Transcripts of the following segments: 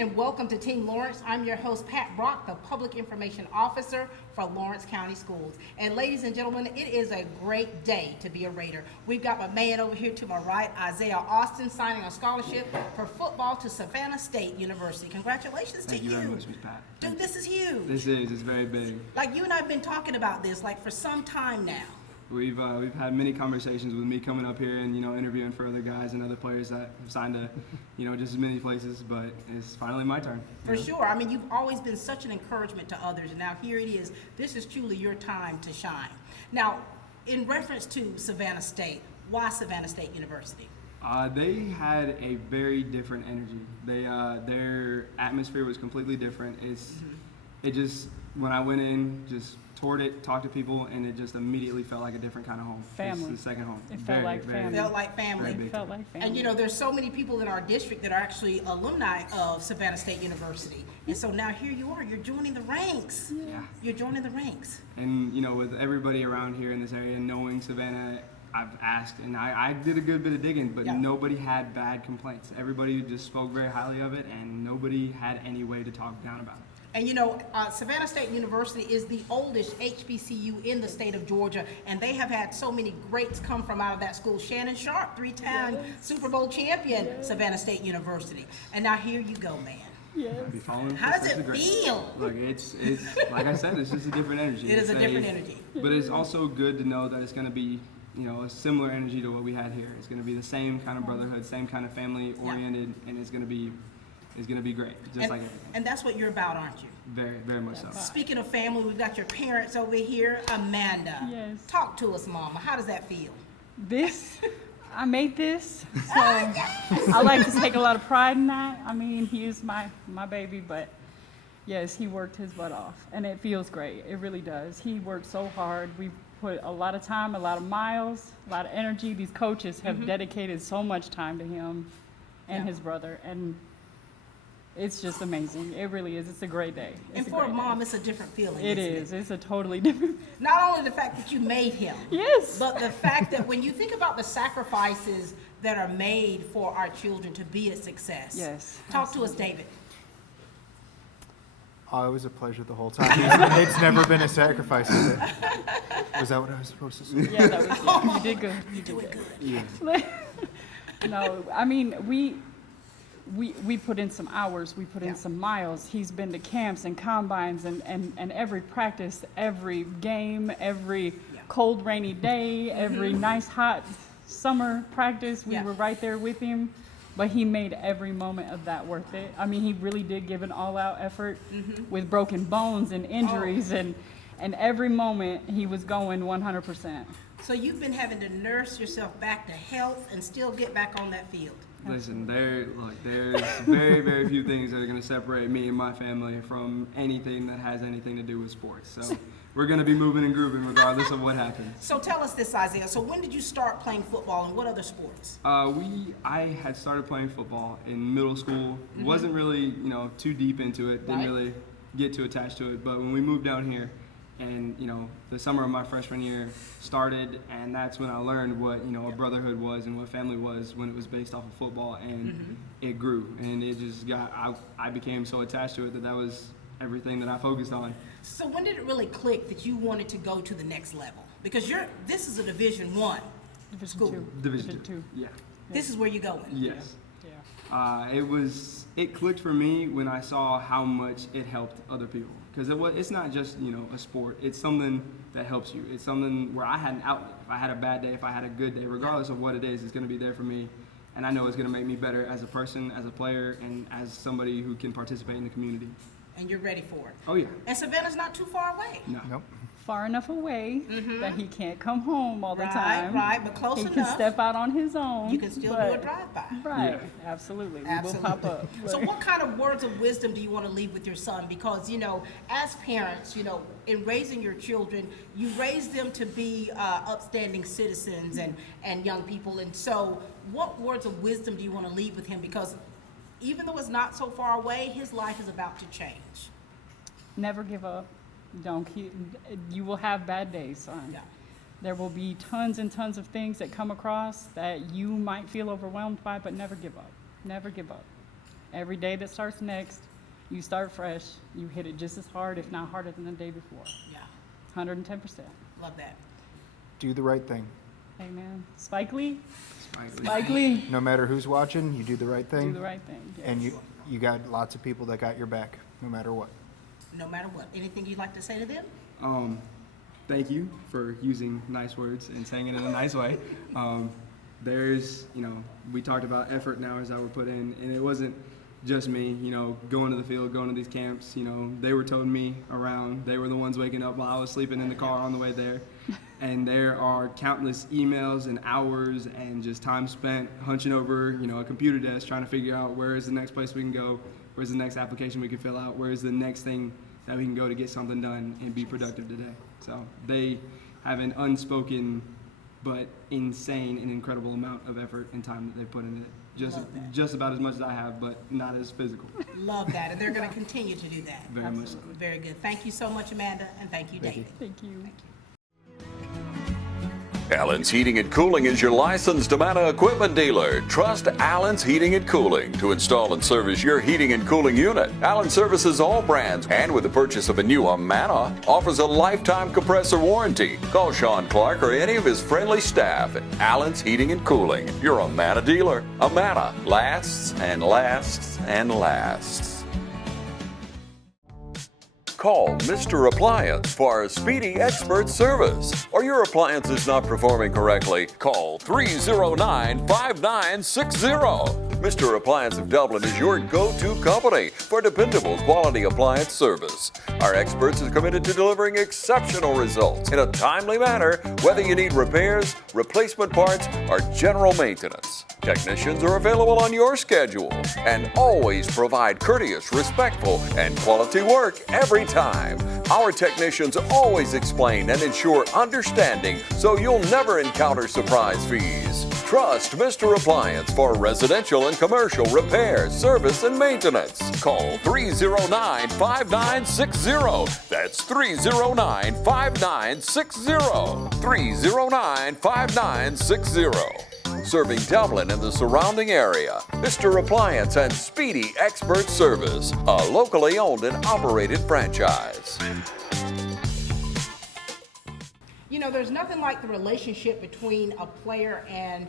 and welcome to Team Lawrence. I'm your host, Pat Brock, the Public Information Officer for Lawrence County Schools. And ladies and gentlemen, it is a great day to be a Raider. We've got my man over here to my right, Isaiah Austin, signing a scholarship for football to Savannah State University. Congratulations to you. Thank you very much, Ms. Pat. Dude, this is huge. It's very big. Like, you and I have been talking about this, like, for some time now. We've had many conversations with me coming up here and, interviewing for other guys and other players that have signed to, just as many places, but it's finally my turn. For sure. I mean, you've always been such an encouragement to others, and now here it is. This is truly your time to shine. Now, in reference to Savannah State, why Savannah State University? They had a very different energy. Their atmosphere was completely different. It just, when I went in, just toured it, talked to people, and it just immediately felt like a different kind of home. Family. It's the second home. It felt like family. Felt like family. It felt like family. And there's so many people in our district that are actually alumni of Savannah State University. And so now here you are, you're joining the ranks. Yeah. You're joining the ranks. And, with everybody around here in this area, knowing Savannah, I've asked, and I did a good bit of digging, but nobody had bad complaints. Everybody just spoke very highly of it, and nobody had any way to talk down about it. And Savannah State University is the oldest HBCU in the state of Georgia, and they have had so many greats come from out of that school. Shannon Sharp, three-time Super Bowl champion, Savannah State University. And now here you go, man. Yes. How does it feel? Look, it's like I said, it's just a different energy. It is a different energy. But it's also good to know that it's going to be, a similar energy to what we had here. It's going to be the same kind of brotherhood, same kind of family oriented, and it's going to be great, just like everything. And that's what you're about, aren't you? Very, very much so. Speaking of family, we've got your parents over here. Amanda. Yes. Talk to us, Mama. How does that feel? I made this, so I like to take a lot of pride in that. I mean, he is my baby, but yes, he worked his butt off, and it feels great. It really does. He worked so hard. We put a lot of time, a lot of miles, a lot of energy. These coaches have dedicated so much time to him and his brother, and it's just amazing. It really is. It's a great day. And for a mom, it's a different feeling. It is. It's a totally different. Not only the fact that you made him. Yes. But the fact that when you think about the sacrifices that are made for our children to be a success. Yes. Talk to us, David. Oh, it was a pleasure the whole time. It's never been a sacrifice, is it? Was that what I was supposed to say? Yeah, that was. Yeah, you did good. You did good. Yeah. No, I mean we put in some hours, we put in some miles. He's been to camps and combines and every practice, every game, every cold rainy day, every nice hot summer practice, we were right there with him. But he made every moment of that worth it. I mean, he really did give an all-out effort with broken bones and injuries, and every moment he was going 100%. So you've been having to nurse yourself back to health and still get back on that field. Listen, there's very, very few things that are going to separate me and my family from anything that has anything to do with sports. So we're going to be moving and grooving regardless of what happens. So tell us this, Isaiah. So when did you start playing football, and what other sports? I had started playing football in middle school. Wasn't really, too deep into it. Didn't really get too attached to it. But when we moved down here, and the summer of my freshman year started, and that's when I learned what a brotherhood was and what family was when it was based off of football, and it grew, and it just I became so attached to it that was everything that I focused on. So when did it really click that you wanted to go to the next level? Because this is a Division I school. Division II. Yeah. This is where you're going. Yes. Yeah. It clicked for me when I saw how much it helped other people. Because it's not just a sport. It's something that helps you. It's something where I had an outlet. If I had a bad day, if I had a good day, regardless of what it is, it's going to be there for me. And I know it's going to make me better as a person, as a player, and as somebody who can participate in the community. And you're ready for it. Oh yeah. And Savannah's not too far away. No. Nope. Far enough away that he can't come home all the time. Right, but close he enough. He can step out on his own. You can still do a drive-by. Right, absolutely. We will pop up. So what kind of words of wisdom do you want to leave with your son? Because, as parents, in raising your children, you raise them to be upstanding citizens and young people. And so what words of wisdom do you want to leave with him? Because even though it's not so far away, his life is about to change. Never give up. You will have bad days, son. Yeah. There will be tons and tons of things that come across that you might feel overwhelmed by, but never give up. Never give up. Every day that starts next, you start fresh. You hit it just as hard, if not harder than the day before. Yeah, 110%. love that. Do the right thing. Amen. Spike Lee? Spike Lee. Spike Lee. No matter who's watching, you do the right thing. Do the right thing. Yes. And you got lots of people that got your back, no matter what. No matter what. Anything you'd like to say to them? Thank you for using nice words and saying it in a nice way. There's, we talked about effort and hours that were put in, and it wasn't just me, going to the field, going to these camps. They were towing me around. They were the ones waking up while I was sleeping in the car on the way there. And there are countless emails and hours and just time spent hunching over, a computer desk trying to figure out where is the next place we can go, where's the next application we can fill out, where's the next thing that we can go to get something done and be productive today. So they have an unspoken but insane and incredible amount of effort and time that they put into it. Just about as much as I have, but not as physical. Love that, and they're going to continue to do that. Very much so. Very good. Thank you so much, Amanda, and thank you, David. Thank you. Allen's Heating and Cooling is your licensed Amana equipment dealer. Trust Allen's Heating and Cooling to install and service your heating and cooling unit. Allen services all brands, and with the purchase of a new Amana, offers a lifetime compressor warranty. Call Sean Clark or any of his friendly staff at Allen's Heating and Cooling, your Amana dealer. Amana lasts and lasts and lasts. Call Mr. Appliance for a speedy expert service. Or your appliance is not performing correctly, call 309-5960. Mr. Appliance of Dublin is your go-to company for dependable quality appliance service. Our experts are committed to delivering exceptional results in a timely manner, whether you need repairs, replacement parts, or general maintenance. Technicians are available on your schedule and always provide courteous, respectful, and quality work every time. Our technicians always explain and ensure understanding so you'll never encounter surprise fees. Trust Mr. Appliance for residential and commercial repair, service, and maintenance. Call 309-5960. That's 309-5960. 309-5960. Serving Dublin and the surrounding area. Mr. Appliance and Speedy Expert Service, a locally owned and operated franchise. There's nothing like the relationship between a player and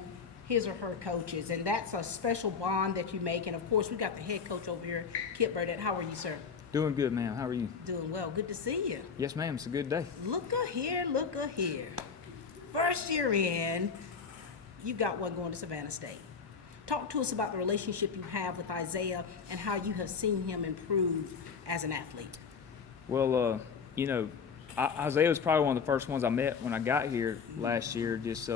his or her coaches, and that's a special bond that you make. And of course, we got the head coach over here, Kip Burdett. How are you, sir? Doing good, ma'am. How are you? Doing well. Good to see you. Yes, ma'am. It's a good day. Look here, look here. First year in, you got one going to Savannah State. Talk to us about the relationship you have with Isaiah and how you have seen him improve as an athlete. Well, Isaiah was probably one of the first ones I met when I got here last year, just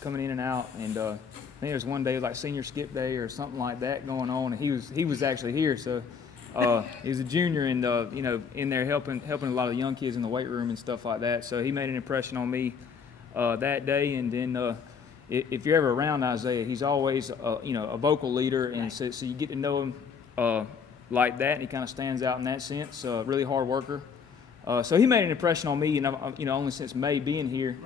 coming in and out. And I think there was one day, like senior skip day or something like that going on, and he was actually here. So he was a junior and in there helping a lot of the young kids in the weight room and stuff like that. So he made an impression on me that day. And then if you're ever around Isaiah, he's always a vocal leader, and so you get to know him like that, and he kind of stands out in that sense. Really hard worker. So he made an impression on me, and only since May being here,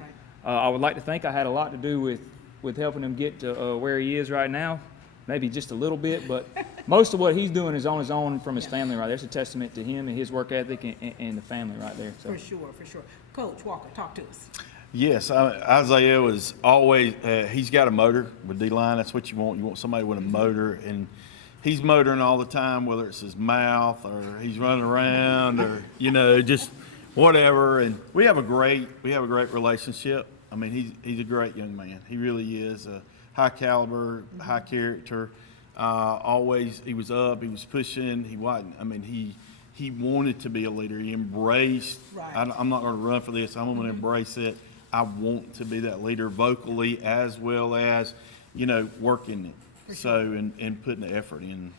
I would like to think I had a lot to do with helping him get to where he is right now. Maybe just a little bit, but most of what he's doing is on his own from his family right there. It's a testament to him and his work ethic and the family right there. So. For sure. Coach Walker, talk to us. Yes, Isaiah was always, he's got a motor with D-line. That's what you want. You want somebody with a motor, and he's motoring all the time, whether it's his mouth or he's running around or, just whatever. And we have a great relationship. I mean, he's a great young man. He really is a high caliber, high character. Always, he was up, he was pushing. He wasn't, he wanted to be a leader. He embraced, I'm not going to run for this. I'm going to embrace it. I want to be that leader vocally as well as, working it. So, and putting the effort in.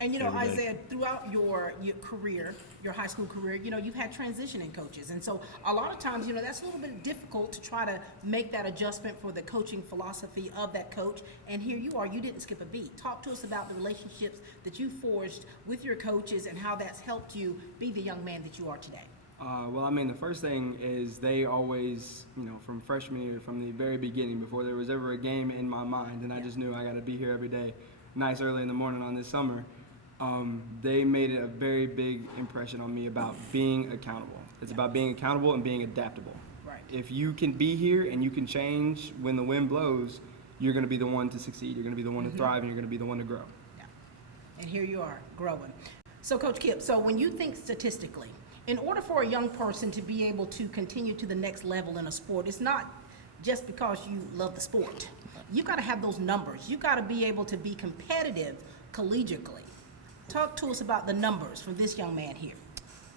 And Isaiah, throughout your career, your high school career, you've had transitioning coaches. And so a lot of times, that's a little bit difficult to try to make that adjustment for the coaching philosophy of that coach. And here you are, you didn't skip a beat. Talk to us about the relationships that you forged with your coaches and how that's helped you be the young man that you are today. The first thing is they always, from freshman year, from the very beginning, before there was ever a game in my mind, and I just knew I got to be here every day, nice early in the morning on this summer, they made a very big impression on me about being accountable. It's about being accountable and being adaptable. Right. If you can be here and you can change when the wind blows, you're going to be the one to succeed. You're going to be the one to thrive, and you're going to be the one to grow. Yeah. And here you are, growing. So, Coach Kip, so when you think statistically, in order for a young person to be able to continue to the next level in a sport, it's not just because you love the sport. You got to have those numbers. You got to be able to be competitive collegiately. Talk to us about the numbers for this young man here.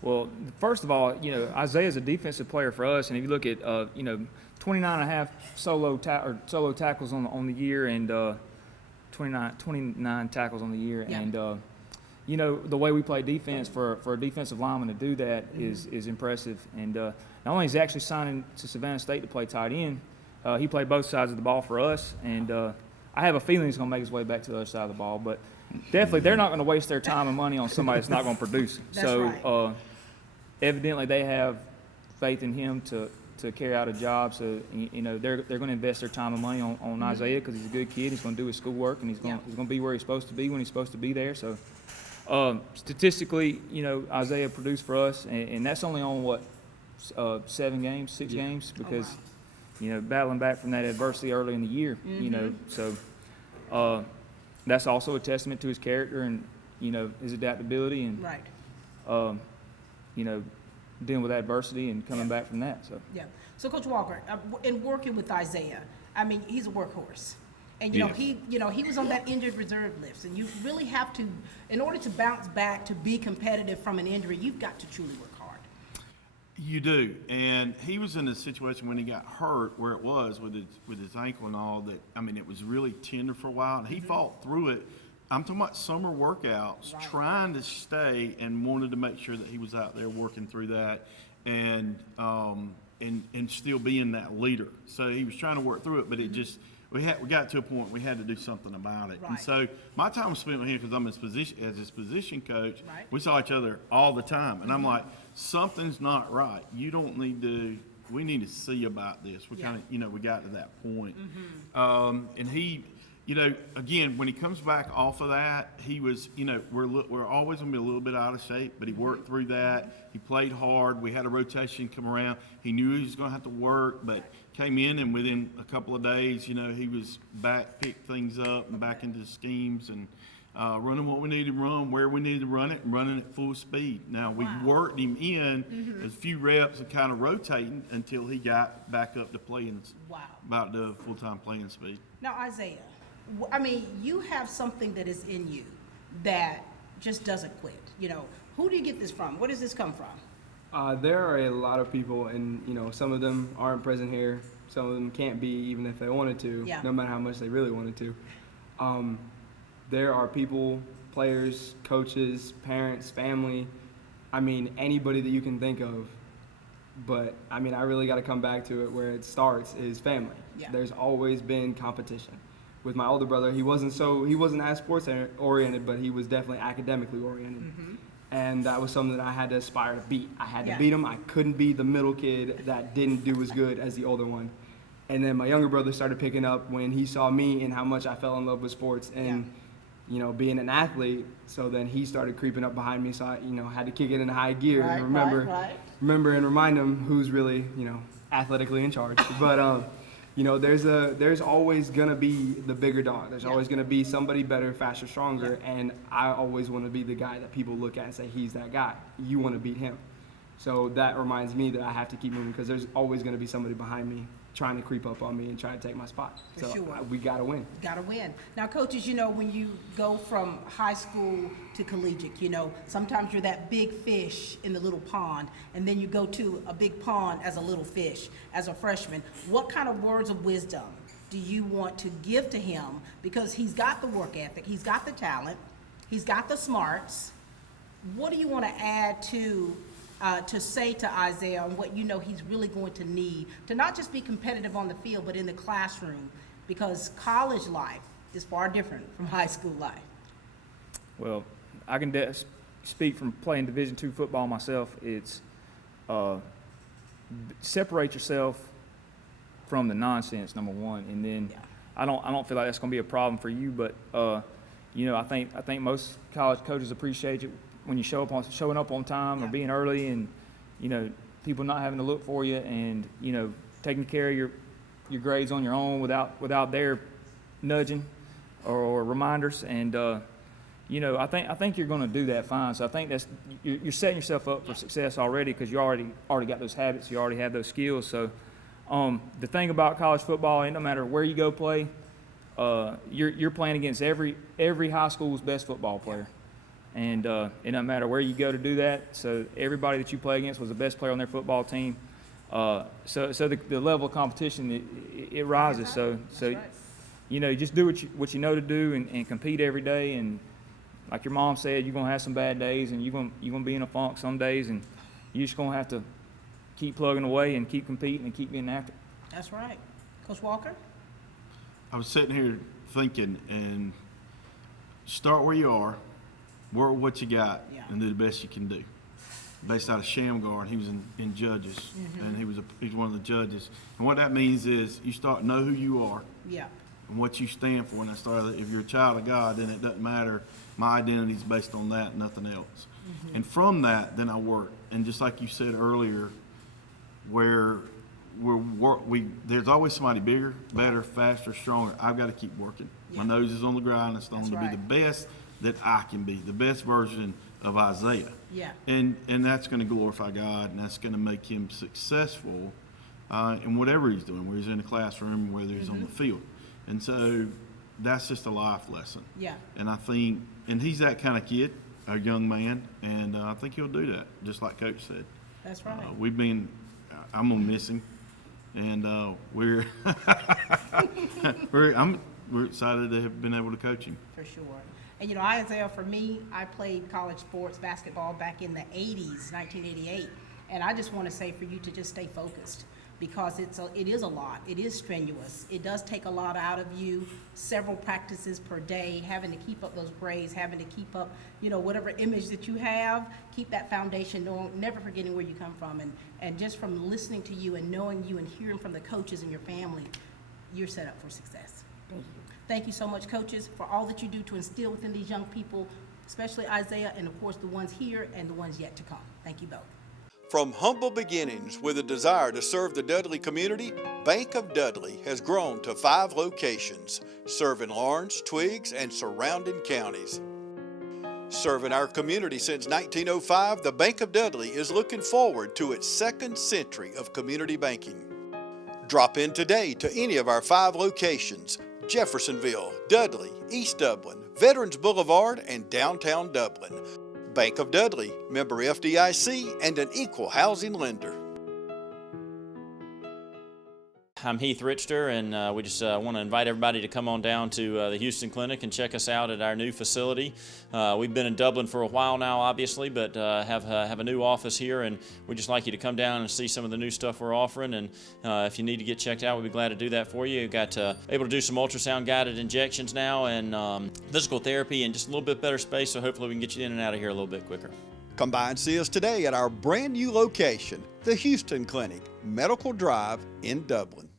Well, first of all, Isaiah's a defensive player for us, and if you look at 29 and a half solo tackles on the year, and 29 tackles on the year, Yeah. and the way we play defense for a defensive lineman to do that is impressive. And not only is he actually signing to Savannah State to play tight end, he played both sides of the ball for us, and I have a feeling he's going to make his way back to the other side of the ball. But definitely, they're not going to waste their time and money on somebody that's not going to produce. That's so right. Evidently, they have faith in him to carry out a job. So they're going to invest their time and money on Isaiah because he's a good kid. He's going to do his schoolwork, and he's going to be where he's supposed to be when he's supposed to be there. So statistically, Isaiah produced for us, and that's only on 6 games, because battling back from that adversity early in the year. So that's also a testament to his character and his adaptability and Right. dealing with adversity and coming back from that. So Yeah. So, Coach Walker, in working with Isaiah, I mean, he's a workhorse. And, Yes. he was on that injured reserve list. And you really have to, in order to bounce back, to be competitive from an injury, you've got to truly work hard. You do, and he was in a situation when he got hurt, where it was with his ankle and all that. I mean, it was really tender for a while, and he fought through it. I'm talking about summer workouts, Right. trying to stay, and wanted to make sure that he was out there working through that, and still being that leader. So he was trying to work through it, but it just we got to a point we had to do something about it. And Right. so my time was spent with him because I'm his position coach. Right. We saw each other all the time, and I'm like, something's not right. You don't need to. We need to see about this. We Yeah. kind of, we got to that point. And he, again, when he comes back off of that, he was, we're always gonna be a little bit out of shape, but he worked through that. He played hard. We had a rotation come around. He knew he was gonna have to work, but came in, and within a couple of days, he was back, picked things up, and back into the schemes and. Running what we needed to run, where we needed to run it, and running at full speed. Now, we worked him in a few reps and kind of rotating until he got back up to playing Wow. about the full-time playing speed. Now, Isaiah, you have something that is in you that just doesn't quit. Who do you get this from? Where does this come from? There are a lot of people, and some of them aren't present here. Some of them can't be, even if they wanted to, Yeah. no matter how much they really wanted to. There are people, players, coaches, parents, family, anybody that you can think of. But, I really got to come back to it where it starts is family. Yeah. There's always been competition. With my older brother, he wasn't as sports oriented, but he was definitely academically oriented. And that was something that I had to aspire to beat. I had to Yeah. beat him. I couldn't be the middle kid that didn't do as good as the older one. And then my younger brother started picking up when he saw me and how much I fell in love with sports and being an athlete. So then he started creeping up behind me. So I, had to kick it into high gear and remember and remind him who's really, athletically in charge. But there's always gonna be the bigger dog. There's always gonna be somebody better, faster, stronger. And I always want to be the guy that people look at and say, he's that guy. You want to beat him. So that reminds me that I have to keep moving because there's always gonna be somebody behind me trying to creep up on me and trying to take my spot. For sure. We gotta win. Got to win. Now, coaches, when you go from high school to collegiate, sometimes you're that big fish in the little pond, and then you go to a big pond as a little fish, as a freshman. What kind of words of wisdom do you want to give to him? Because he's got the work ethic, he's got the talent, he's got the smarts. What do you want to add to say to Isaiah on what he's really going to need to not just be competitive on the field, but in the classroom, because college life is far different from high school life? Well, I can speak from playing Division II football myself. It's separate yourself from the nonsense, number one, and then I don't feel like that's going to be a problem for you, but I think most college coaches appreciate you when you showing up on time or being early, and people not having to look for you, and taking care of your grades on your own without their nudging or reminders. And I think you're going to do that fine. So I think you're setting yourself up for success already, because you already got those habits, you already have those skills. So the thing about college football, no matter where you go play, you're playing against every high school's best football player. And it doesn't matter where you go to do that. So everybody that you play against was the best player on their football team. So the level of competition, it rises. So you just do what you know to do, and compete every day. And like your mom said, you're gonna have some bad days, and you're gonna be in a funk some days, and you're just gonna have to keep plugging away and keep competing and keep getting after it. That's right. Coach Walker? I was sitting here thinking, and start where you are, work what you got, and do the best you can do. Based out of Shamgar, he was in judges, and he's one of the judges. And what that means is you start to know who you are, and what you stand for. And I started, if you're a child of God, then it doesn't matter. My identity is based on that, nothing else. And from that, then I work. And just like you said earlier, there's always somebody bigger, better, faster, stronger. I've got to keep working. My nose is on the grind. It's going to be the best that I can be, the best version of Isaiah. And that's going to glorify God, and that's going to make him successful in whatever he's doing, whether he's in the classroom, whether he's on the field. And so that's just a life lesson. And I think, and he's that kind of kid, a young man, and I think he'll do that, just like Coach said. That's right. I'm going to miss him, and we're excited to have been able to coach him. For sure. And Isaiah, for me, I played college sports basketball back in the 80s, 1988. And I just want to say for you to just stay focused, because it is a lot. It is strenuous. It does take a lot out of you, several practices per day, having to keep up those grades, having to keep up, whatever image that you have, keep that foundation, never forgetting where you come from. And just from listening to you and knowing you and hearing from the coaches and your family, you're set up for success. Thank you. Thank you so much, coaches, for all that you do to instill within these young people, especially Isaiah, and of course the ones here and the ones yet to come. Thank you both. From humble beginnings with a desire to serve the Dudley community, Bank of Dudley has grown to 5 locations, serving Lawrence, Twiggs, and surrounding counties. Serving our community since 1905, the Bank of Dudley is looking forward to its 2nd century of community banking. Drop in today to any of our 5 locations: Jeffersonville, Dudley, East Dublin, Veterans Boulevard, and downtown Dublin. Bank of Dudley, member FDIC, and an equal housing lender. I'm Heath Richter, and we just want to invite everybody to come on down to the Houston Clinic and check us out at our new facility. We've been in Dublin for a while now, obviously, but have a new office here, and we'd just like you to come down and see some of the new stuff we're offering. And if you need to get checked out, we'd be glad to do that for you. We've got able to do some ultrasound guided injections now, and physical therapy, and just a little bit better space, so hopefully we can get you in and out of here a little bit quicker. Come by and see us today at our brand new location, the Houston Clinic, Medical Drive in Dublin.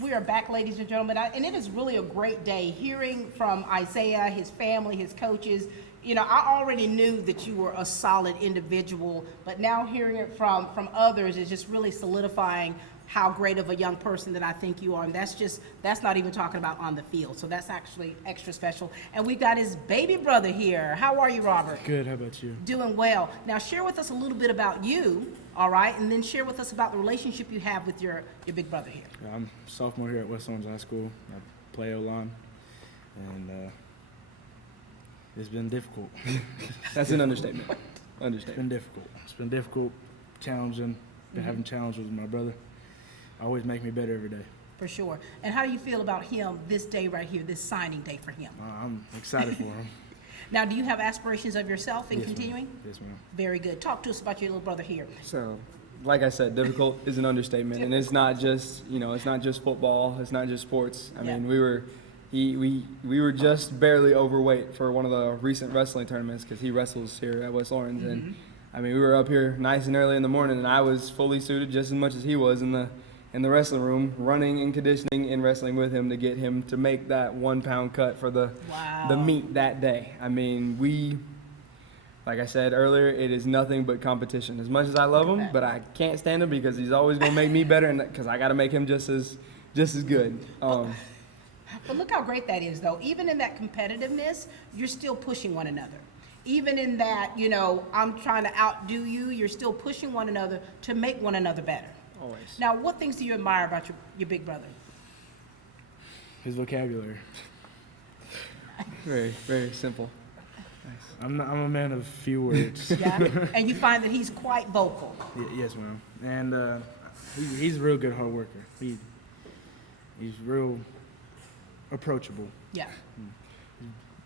We are back, ladies and gentlemen, and it is really a great day hearing from Isaiah, his family, his coaches. I already knew that you were a solid individual, but now hearing it from others is just really solidifying how great of a young person that I think you are. And that's not even talking about on the field. So that's actually extra special. And we've got his baby brother here. How are you, Robert? Good. How about you? Doing well. Now share with us a little bit about you, all right? And then share with us about the relationship you have with your big brother here. I'm a sophomore here at West Orange High School. I play O-line. And it's been difficult. That's an understatement. It's been difficult. It's been difficult, challenging. Been having challenges with my brother. Always make me better every day. For sure. And how do you feel about him this day right here, this signing day for him? I'm excited for him. Now, do you have aspirations of yourself in continuing? Yes, ma'am. Very good. Talk to us about your little brother here. So, like I said, difficult is an understatement, and it's not just it's not just football, it's not just sports. I mean, we were just barely overweight for one of the recent wrestling tournaments because he wrestles here at West Orange, and I mean we were up here nice and early in the morning, and I was fully suited just as much as he was in in the wrestling room, running and conditioning and wrestling with him to get him to make that 1 pound cut for the meet that day. I mean, like I said earlier, it is nothing but competition. As much as I love him, but I can't stand him because he's always gonna make me better, and because I got to make him just as good. But look how great that is, though. Even in that competitiveness, you're still pushing one another. Even in that, you know, I'm trying to outdo you, you're still pushing one another to make one another better. Always. Now, what things do you admire about your big brother? His vocabulary. Very, very simple. I'm a man of few words. Yeah, and you find that he's quite vocal. Yes, ma'am. And he's a real good hard worker. He's real approachable. Yeah.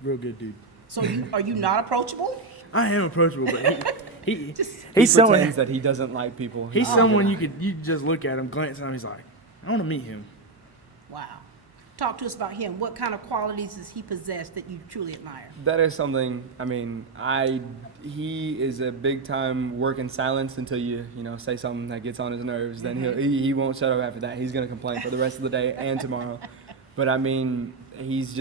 Real good dude. So are you not approachable? I am approachable, but He he's someone pretends that he doesn't like people. he's someone you just look at him, glance at him, he's like, I want to meet him. Wow. Talk to us about him. What kind of qualities does he possess that you truly admire? That is something. I mean, he is a big time work in silence until you say something that gets on his nerves. Then he won't shut up after that. He's gonna complain for the rest of the day and tomorrow. But I mean, he's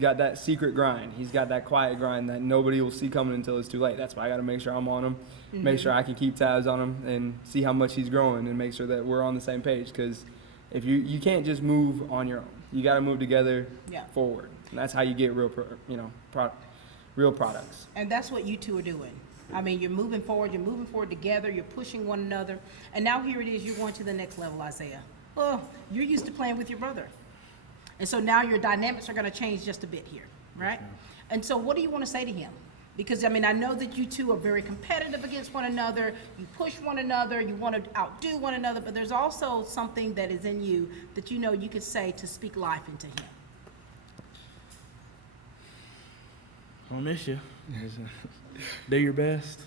got that secret grind. He's got that quiet grind that nobody will see coming until it's too late. That's why I got to make sure I'm on him, make sure I can keep tabs on him, and see how much he's growing, and make sure that we're on the same page. Because if you can't just move on your own, you got to move together forward. And that's how you get real products. And that's what you two are doing. I mean, you're moving forward together, you're pushing one another, and now here it is, you're going to the next level, Isaiah. Well, you're used to playing with your brother. And so now your dynamics are going to change just a bit here, right? And so what do you want to say to him? Because, I mean, I know that you two are very competitive against one another. You push one another. You want to outdo one another. But there's also something that is in you that you know you could say to speak life into him. I'll miss you. Do your best.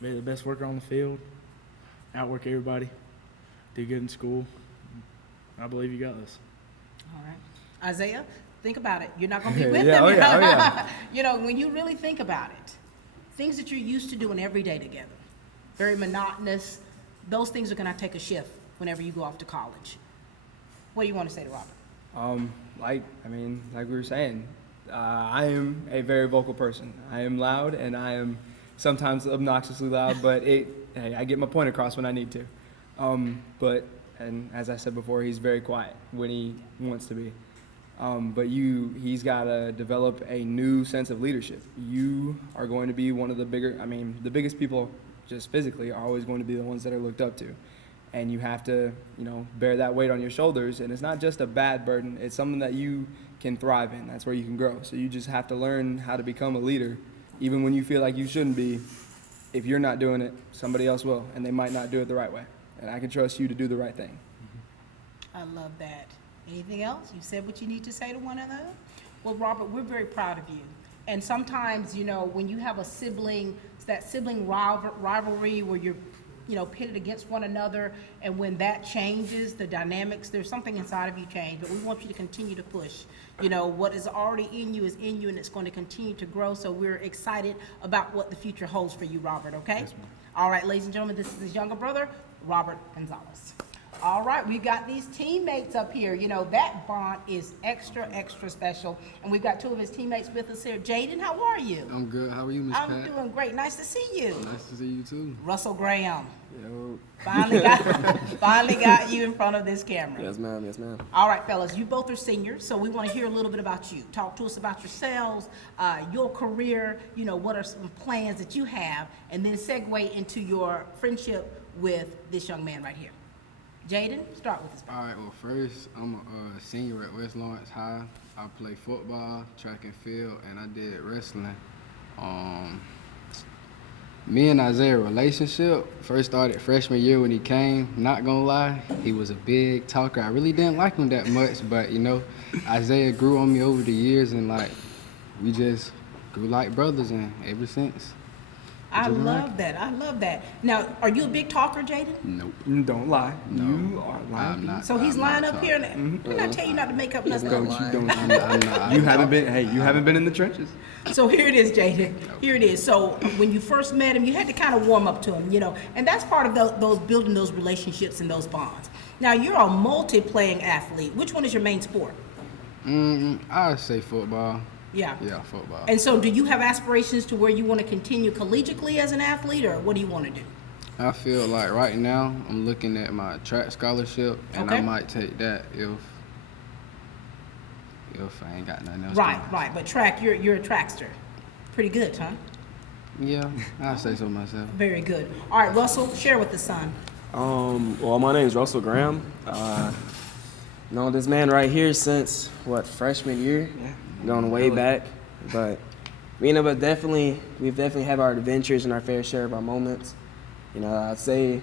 Be the best worker on the field. Outwork everybody. Do good in school. I believe you got this. All right. Isaiah, think about it. You're not going to be with Yeah, them. oh yeah. You know, when you really think about it, things that you're used to doing every day together, very monotonous, those things are going to take a shift whenever you go off to college. What do you want to say to Robert? Like we were saying, I am a very vocal person. I am loud, and I am sometimes obnoxiously loud, but I get my point across when I need to. And as I said before, he's very quiet when he wants to be. But he's got to develop a new sense of leadership. You are going to be one of the the biggest people just physically are always going to be the ones that are looked up to. And you have to, bear that weight on your shoulders. And it's not just a bad burden. It's something that you can thrive in. That's where you can grow. So you just have to learn how to become a leader, even when you feel like you shouldn't be. If you're not doing it, somebody else will, and they might not do it the right way. And I can trust you to do the right thing. I love that. Anything else? You said what you need to say to one another? Well, Robert, we're very proud of you. And sometimes, when you have a sibling, it's that sibling rivalry where you're, pitted against one another, and when that changes, the dynamics, there's something inside of you change, but we want you to continue to push. What is already in you is in you, and it's going to continue to grow, so we're excited about what the future holds for you, Robert, okay? Yes, ma'am. All right, ladies and gentlemen, this is his younger brother, Robert Gonzalez. All right, we've got these teammates up here. That bond is extra, extra special. And we've got two of his teammates with us here. Jaden, how are you? I'm good. How are you, Miss Pat? I'm doing great. Nice to see you. Nice to see you, too. Russell Graham. Yo. Finally got you in front of this camera. Yes, ma'am. Yes, ma'am. All right, fellas, you both are seniors, so we want to hear a little bit about you. Talk to us about yourselves, your career, what are some plans that you have, and then segue into your friendship with this young man right here. Jaden, start with us. All right, well, first, I'm a senior at West Lawrence High. I play football, track and field, and I did wrestling. Me and Isaiah's relationship first started freshman year when he came. Not gonna lie, he was a big talker. I really didn't like him that much, but Isaiah grew on me over the years, and we just grew like brothers, and ever since, I love that. I love that. Now, are you a big talker, Jaden? Nope. Don't lie. No. You are lying. I'm not. So he's I'm lying not up here. talking. Didn't I tell you not to make up nothing? Don't you don't. I'm not. You haven't been. Hey, you haven't been in the trenches. So here it is, Jaden. Here it is. So when you first met him, you had to kind of warm up to him, you know, and that's part of those building those relationships and those bonds. Now, you're a multi-playing athlete. Which one is your main sport? I'd say football. Yeah. Yeah, football. And so do you have aspirations to where you want to continue collegiately as an athlete, or what do you want to do? I feel like right now I'm looking at my track scholarship, and Okay. I might take that if I ain't got nothing else. Right, to do. right. But track, you're a trackster. Pretty good, huh? Yeah, I'd say so myself. Very good. All right, Russell, share with the son. Well, my name is Russell Graham. Known this man right here since freshman year, going way back. But we've definitely had our adventures and our fair share of our moments. You know, I'd say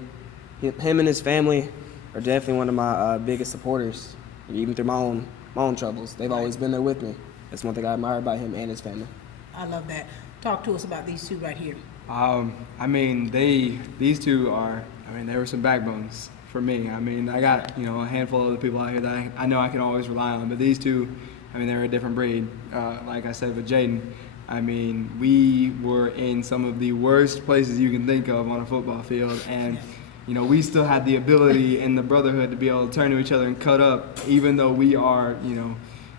him and his family are definitely one of my biggest supporters, even through my own troubles. They've always been there with me. That's one thing I admire about him and his family. I love that. Talk to us about these two right here. I mean, these two are. I mean, they were some backbones for me. I mean, I got a handful of other people out here that I know I can always rely on. But these two, I mean, they're a different breed. Like I said with Jaden, I mean, we were in some of the worst places you can think of on a football field, and we still had the ability and the brotherhood to be able to turn to each other and cut up, even though we are,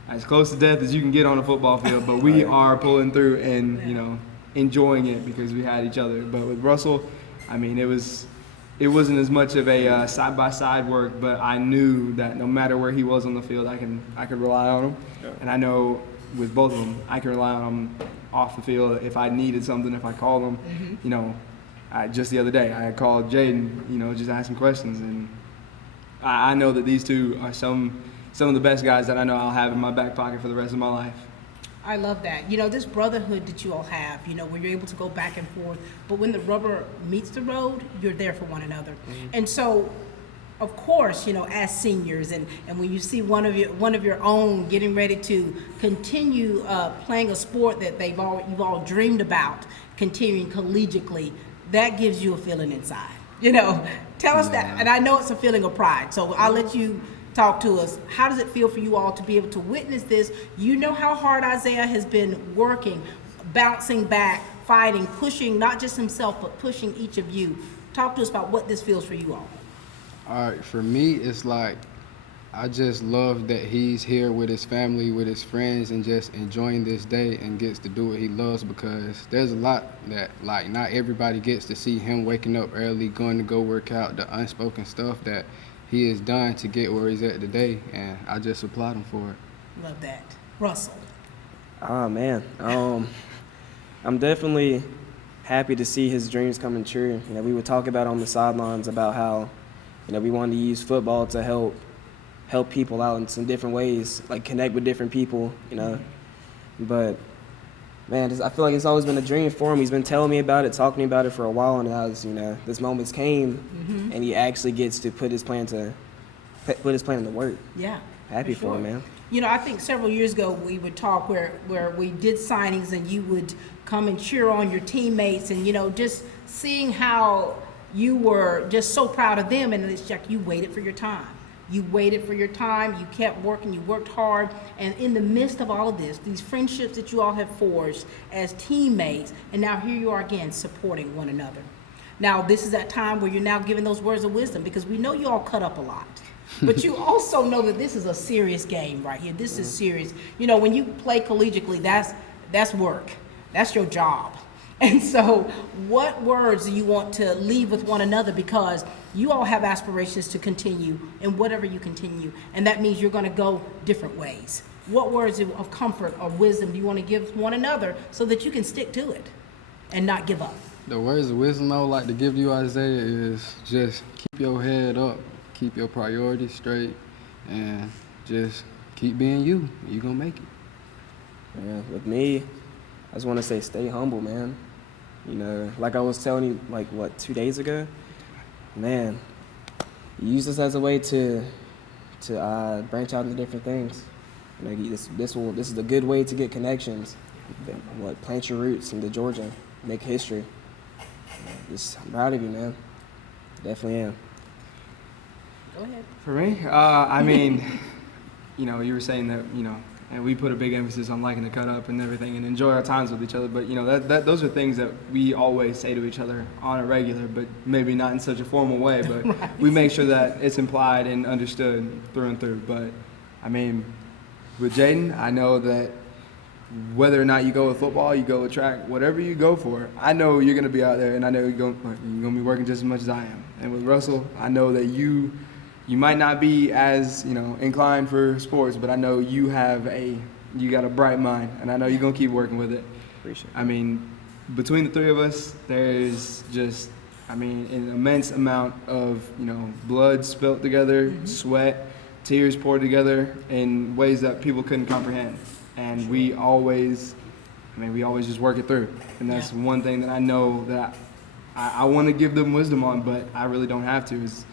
as close to death as you can get on a football field. But we are pulling through and enjoying it because we had each other. But with Russell, I mean, it wasn't as much of a side-by-side work, but I knew that no matter where he was on the field, I could rely on him. Yeah. And I know with both of them, I can rely on them off the field if I needed something, if I called them. Mm-hmm. Just the other day, I called Jaden, just asking questions. And I know that these two are some of the best guys that I know I'll have in my back pocket for the rest of my life. I love that. This brotherhood that you all have, where you're able to go back and forth, but when the rubber meets the road, you're there for one another. Mm-hmm. And so, of course, as seniors, and when you see one of your own getting ready to continue playing a sport that you've all dreamed about continuing collegiately, that gives you a feeling inside. Tell us that. And I know it's a feeling of pride, so I'll let you talk to us. How does it feel for you all to be able to witness this? You know how hard Isaiah has been working, bouncing back, fighting, pushing not just himself, but pushing each of you. Talk to us about what this feels for you all. All right, for me, it's like I just love that he's here with his family, with his friends, and just enjoying this day and gets to do what he loves, because there's a lot that, not everybody gets to see him waking up early, going to go work out, the unspoken stuff that he has done to get where he's at today, and I just applaud him for it. Love that. Russell. Oh, man. I'm definitely happy to see his dreams coming true. We would talk about on the sidelines about how, we wanted to use football to help people out in some different ways, like connect with different people, But, man, I feel like it's always been a dream for him. He's been telling me about it, talking to me about it for a while, and as this moment came, mm-hmm. and he actually gets to put his plan into work. Yeah. Happy for him, man. I think several years ago we would talk where we did signings and you would come and cheer on your teammates, and just seeing how you were just so proud of them, and it's like you waited for your time. You waited for your time, you kept working, you worked hard, and in the midst of all of this, these friendships that you all have forged as teammates, and now here you are again supporting one another. Now, this is that time where you're now giving those words of wisdom, because we know you all cut up a lot. But you also know that this is a serious game right here. This is serious. When you play collegiately, that's work. That's your job. And so what words do you want to leave with one another? Because you all have aspirations to continue in whatever you continue. And that means you're going to go different ways. What words of comfort or wisdom do you want to give one another so that you can stick to it and not give up? The words of wisdom I would like to give you, Isaiah, is just keep your head up, keep your priorities straight, and just keep being you. You're going to make it. Yeah, with me, I just want to say stay humble, man. Like I was telling you, 2 days ago? Man, use this as a way to branch out into different things. This is a good way to get connections. Plant your roots into Georgia, make history. I'm proud of you, man. Definitely am. Go ahead. For me, I mean, you know, you were saying that, you know, and we put a big emphasis on liking to cut up and everything and enjoy our times with each other. But, you know, those are things that we always say to each other on a regular, but maybe not in such a formal way. But Right. we make sure that it's implied and understood through and through. But, I mean, with Jaden, I know that whether or not you go with football, you go with track, whatever you go for, I know you're going to be out there, and I know you're going to be working just as much as I am. And with Russell, I know that you might not be as, you know, inclined for sports, but I know you got a bright mind, and I know you're going to keep working with it. Appreciate it. I mean, between the three of us, there's just, I mean, an immense amount of, you know, blood spilt together, sweat, tears poured together in ways that people couldn't comprehend. And we always just work it through. And that's one thing that I know that I want to give them wisdom on, but I really don't have to, is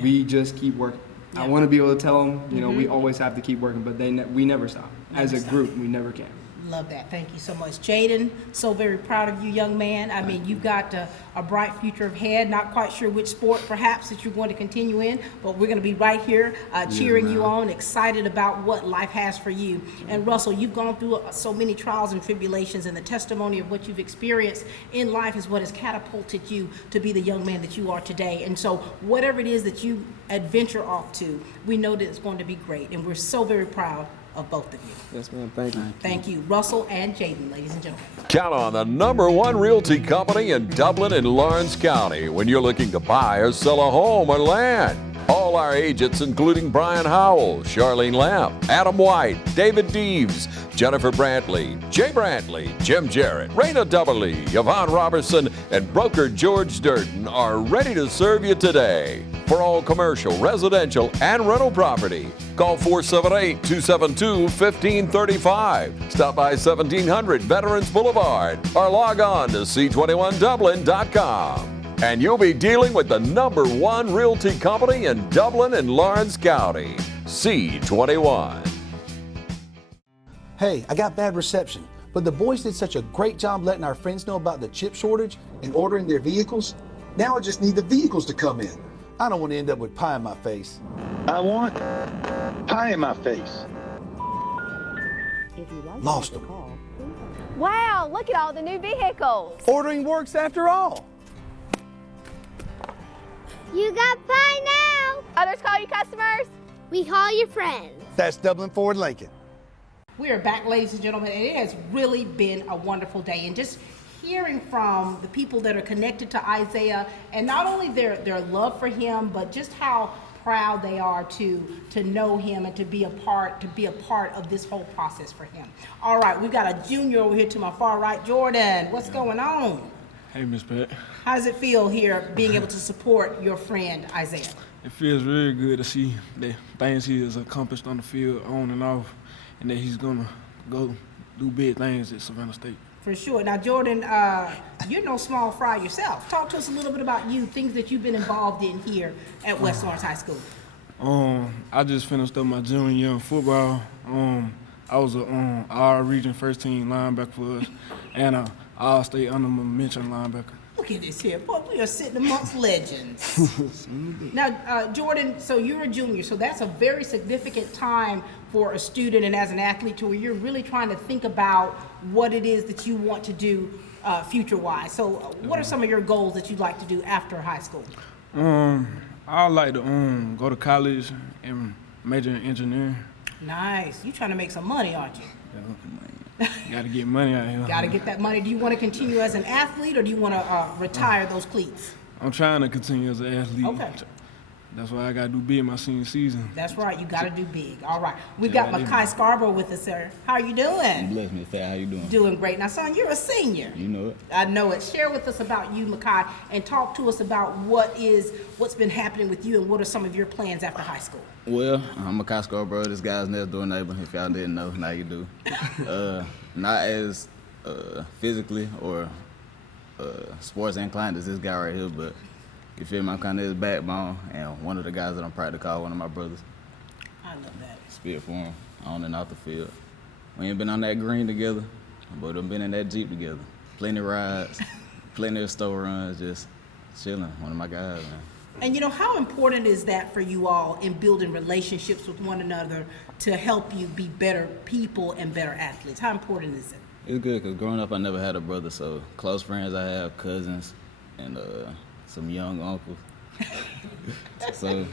we just keep working. I want to be able to tell them, you know, we always have to keep working, but we never stop. As a group, we never can. Love that. Thank you so much. Jaden, so very proud of you, young man. I mean, you've got a bright future ahead. Not quite sure which sport perhaps that you're going to continue in, but we're going to be right here cheering you on, excited about what life has for you. And Russell, you've gone through so many trials and tribulations, and the testimony of what you've experienced in life is what has catapulted you to be the young man that you are today. And so whatever it is that you adventure off to, we know that it's going to be great, and we're so very proud of both of you. Yes, ma'am. Thank you. Thank you. Russell and Jaden, ladies and gentlemen. Count on the #1 realty company in Dublin and Lawrence County when you're looking to buy or sell a home or land. All our agents, including Brian Howell, Charlene Lamb, Adam White, David Deeves, Jennifer Brantley, Jay Brantley, Jim Jarrett, Raina Dubberly, Yvonne Robertson, and broker George Durden are ready to serve you today. For all commercial, residential, and rental property, call 478-272-1535. Stop by 1700 Veterans Boulevard or log on to c21dublin.com. And you'll be dealing with the #1 realty company in Dublin and Lawrence County, C21. Hey, I got bad reception, but the boys did such a great job letting our friends know about the chip shortage and ordering their vehicles. Now I just need the vehicles to come in. I don't want to end up with pie in my face. I want pie in my face. Lost them. Wow, look at all the new vehicles. Ordering works after all. You got pie now. Others call you customers. We call you friends. That's Dublin Ford Lincoln. We are back, ladies and gentlemen, and it has really been a wonderful day. And just hearing from the people that are connected to Isaiah, and not only their love for him, but just how proud they are to know him and to be a part of this whole process for him. All right, we've got a junior over here to my far right, Jordan. What's going on? Hey, Miss Pat. How does it feel here being able to support your friend Isaiah? It feels really good to see the things he has accomplished on the field, on and off, and that he's gonna go do big things at Savannah State. For sure. Now, Jordan, you're no small fry yourself. Talk to us a little bit about you, things that you've been involved in here at West Lawrence High School. I just finished up my junior year in football. I was our region first team linebacker for us, and I'll stay honorable mention linebacker. Look at this here. Boy, we are sitting amongst legends. Now, Jordan, so you're a junior, so that's a very significant time for a student and as an athlete to where you're really trying to think about what it is that you want to do future-wise. So what are some of your goals that you'd like to do after high school? I'd like to go to college and major in engineering. Nice. You trying to make some money, aren't you? Got to get money out here. Got to get that money. Do you want to continue as an athlete, or do you want to retire those cleats? I'm trying to continue as an athlete. Okay. That's why I got to do big my senior season. That's right. You got to do big. All right. We've got Makai Scarborough with us, sir. How are you doing? I'm blessed, Miss Pat. How you doing? Doing great. Now, son, you're a senior. You know it. I know it. Share with us about you, Makai, and talk to us about what's been happening with you and what are some of your plans after high school. Well, I'm Makai Scarborough, this guy's next door neighbor. If y'all didn't know, now you do. Not as physically or sports inclined as this guy right here, but you feel me? I'm kind of his backbone, and one of the guys that I'm proud to call one of my brothers. I love that. Spit for him on and off the field. We ain't been on that green together, but we've been in that Jeep together. Plenty of rides, plenty of store runs, just chilling. One of my guys, man. And how important is that for you all in building relationships with one another to help you be better people and better athletes? How important is it? It's good because growing up, I never had a brother, so close friends I have, cousins, and some young uncles. So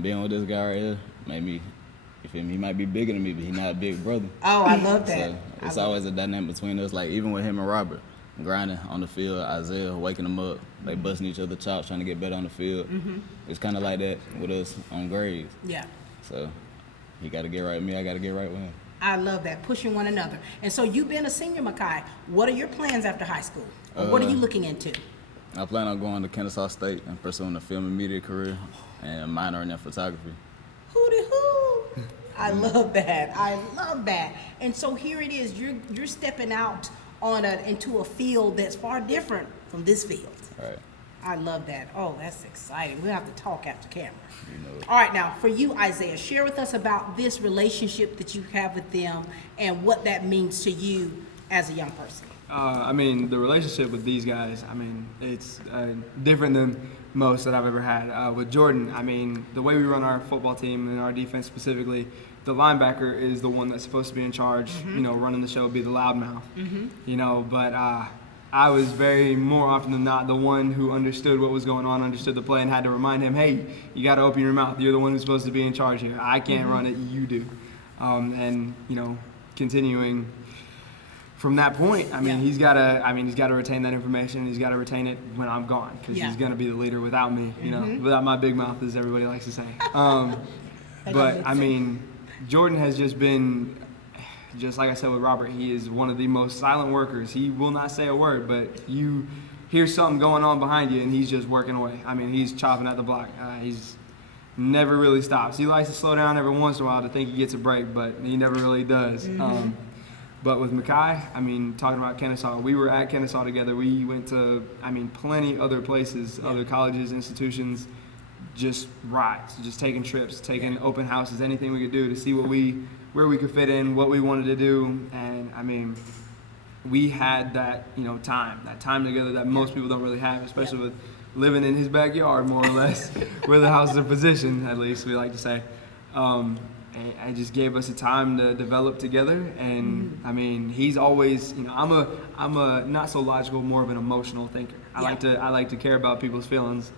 being with this guy right here made me, you feel me, he might be bigger than me, but he's not a big brother. Oh, I love that. So it's always a dynamic between us, like even with him and Robert, grinding on the field, Isaiah waking them up, they busting each other chops, trying to get better on the field. It's kind of like that with us on grades. Yeah. So he got to get right with me, I got to get right with him. I love that, pushing one another. And so you've been a senior, Makai. What are your plans after high school? Or what are you looking into? I plan on going to Kennesaw State and pursuing a film and media career and minoring in photography. Hooty-hoo! I love that. I love that. And so here it is. You're stepping out into a field that's far different from this field. Right. I love that. Oh, that's exciting. We'll have to talk after camera. All right, now for you, Isaiah, share with us about this relationship that you have with them and what that means to you as a young person. I mean, the relationship with these guys, I mean, it's different than most that I've ever had. With Jordan, I mean, the way we run our football team and our defense specifically, the linebacker is the one that's supposed to be in charge, running the show, be the loudmouth, but I was very more often than not the one who understood what was going on, understood the play, and had to remind him, hey, you got to open your mouth. You're the one who's supposed to be in charge here. I can't run it, you do. Continuing from that point, I mean, he's got to retain that information. He's got to retain it when I'm gone, because he's going to be the leader without me, without my big mouth, as everybody likes to say. But I mean, Jordan has just been, just like I said with Robert, he is one of the most silent workers. He will not say a word, but you hear something going on behind you, and he's just working away. I mean, he's chopping at the block. He's never really stops. He likes to slow down every once in a while to think he gets a break, but he never really does. But with Makai, I mean, talking about Kennesaw, we were at Kennesaw together. We went to, plenty other places, other colleges, institutions, just rides, just taking trips, taking open houses, anything we could do to see where we could fit in, what we wanted to do. And I mean, we had that, time together that most people don't really have, especially with living in his backyard, more or less, where the houses are positioned, at least we like to say. And just gave us a time to develop together. And I mean, he's always, I'm a not so logical, more of an emotional thinker. I like to care about people's feelings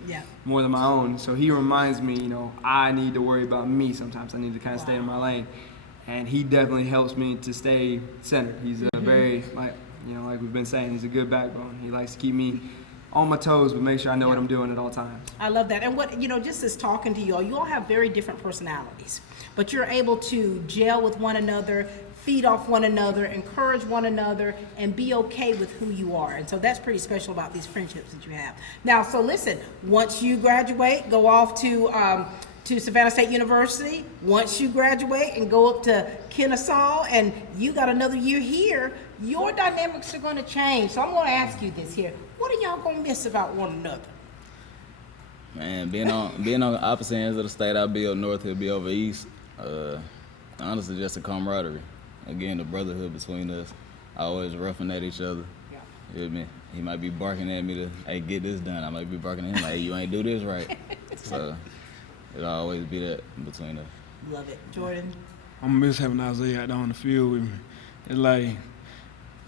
more than my own. So he reminds me, I need to worry about me sometimes. I need to kind of stay in my lane. And he definitely helps me to stay centered. He's a very, like we've been saying, he's a good backbone. He likes to keep me on my toes, but make sure I know what I'm doing at all times. I love that. And what, just as talking to you all have very different personalities, but you're able to gel with one another, feed off one another, encourage one another, and be okay with who you are. And so that's pretty special about these friendships that you have. Now, so listen, once you graduate, go off to Savannah State University. Once you graduate and go up to Kennesaw, and you got another year here, your dynamics are going to change. So I'm going to ask you this here. What are y'all going to miss about one another? Man, being on the opposite ends of the state, I'll be up north, he'll be over east. Honestly, just a camaraderie. Again, the brotherhood between us. Always roughing at each other. Yeah. You hear me? He might be barking at me to, hey, get this done. I might be barking at him like, hey, you ain't do this right. So it'll always be that between us. Love it. Jordan? I'm going to miss having Isaiah out there on the field with me. It's like,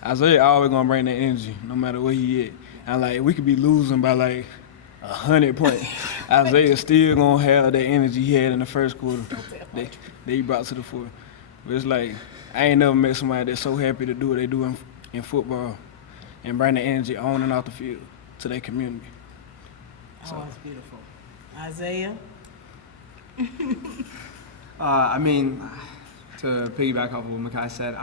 Isaiah always going to bring that energy, no matter where he at. And like, we could be losing by like 100 points. Isaiah still gonna have that energy he had in the first quarter that he brought to the fourth. But it's like, I ain't never met somebody that's so happy to do what they do in football and bring the energy on and off the field to their community. So. Oh, that's beautiful. Isaiah? To piggyback off of what Makai said,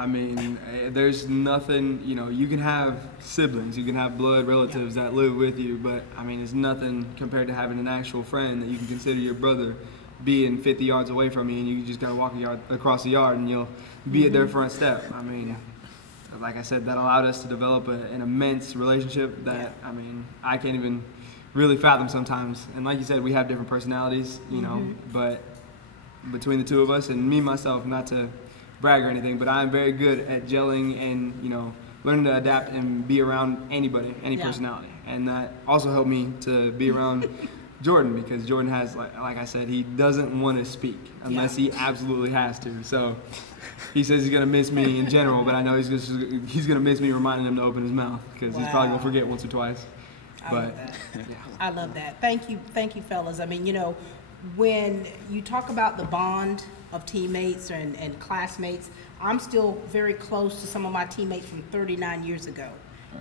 there's nothing, you can have siblings, you can have blood relatives that live with you, but it's nothing compared to having an actual friend that you can consider your brother being 50 yards away from you, and you just gotta walk across the yard and you'll be at their front step. Like I said, that allowed us to develop an immense relationship that, I can't even really fathom sometimes. And like you said, we have different personalities, but between the two of us, and me myself, not to brag or anything, but I'm very good at gelling and learning to adapt and be around anybody, any personality. And that also helped me to be around Jordan, because Jordan has, like I said, he doesn't want to speak unless he absolutely has to. So he says he's gonna miss me in general, but I know he's gonna miss me reminding him to open his mouth, because he's probably gonna forget once or twice. I love that. Thank you, fellas. I mean, you know, when you talk about the bond of teammates and classmates, I'm still very close to some of my teammates from 39 years ago.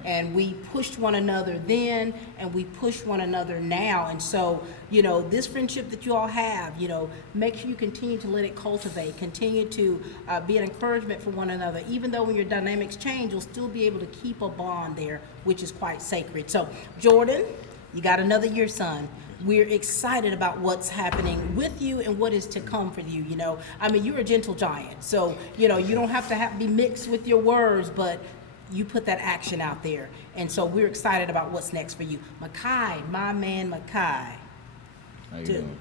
And we pushed one another then, and we push one another now. And so, you know, this friendship that you all have, you know, make sure you continue to let it cultivate, continue to be an encouragement for one another. Even though when your dynamics change, you'll still be able to keep a bond there, which is quite sacred. So, Jordan, you got another year, son. We're excited about what's happening with you and what is to come for you. You know, I mean, you're a gentle giant, so, you know, you don't have to be mixed with your words, but you put that action out there. And so we're excited about what's next for you. Makai, my man Makai. How you doing?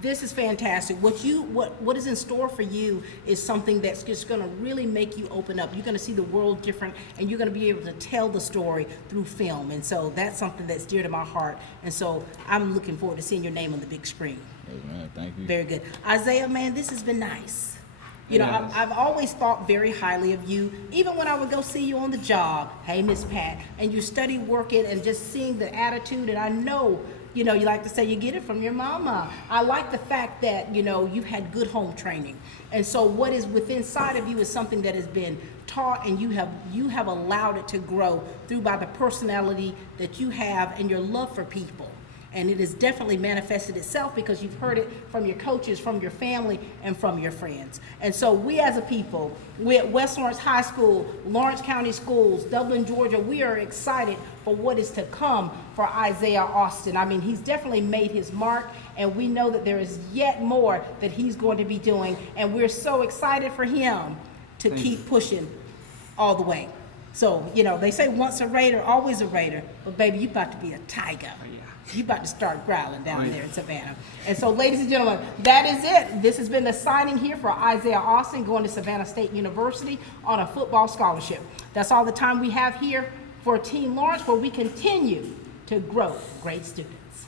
This is fantastic. What is in store for you is something that's just gonna really make you open up. You're gonna see the world different, and you're gonna be able to tell the story through film. And so that's something that's dear to my heart. And so I'm looking forward to seeing your name on the big screen. Amen. Thank you. Very good. Isaiah, man, this has been nice. You know, I've always thought very highly of you, even when I would go see you on the job. Hey, Miss Pat, and you study working and just seeing the attitude. And I know, you know, you like to say you get it from your mama. I like the fact that, you know, you've had good home training. And so what is within inside of you is something that has been taught, and you have allowed it to grow through by the personality that you have and your love for people. And it has definitely manifested itself because you've heard it from your coaches, from your family, and from your friends. And so we as a people, we at West Lawrence High School, Lawrence County Schools, Dublin, Georgia, we are excited for what is to come for Isaiah Austin. I mean, he's definitely made his mark, and we know that there is yet more that he's going to be doing. And we're so excited for him to keep pushing all the way. So, you know, they say once a Raider, always a Raider. But baby, you about to be a Tiger. You about to start growling down there in Savannah. And so, ladies and gentlemen, that is it. This has been the signing here for Isaiah Austin going to Savannah State University on a football scholarship. That's all the time we have here for Team Lawrence, where we continue to grow great students.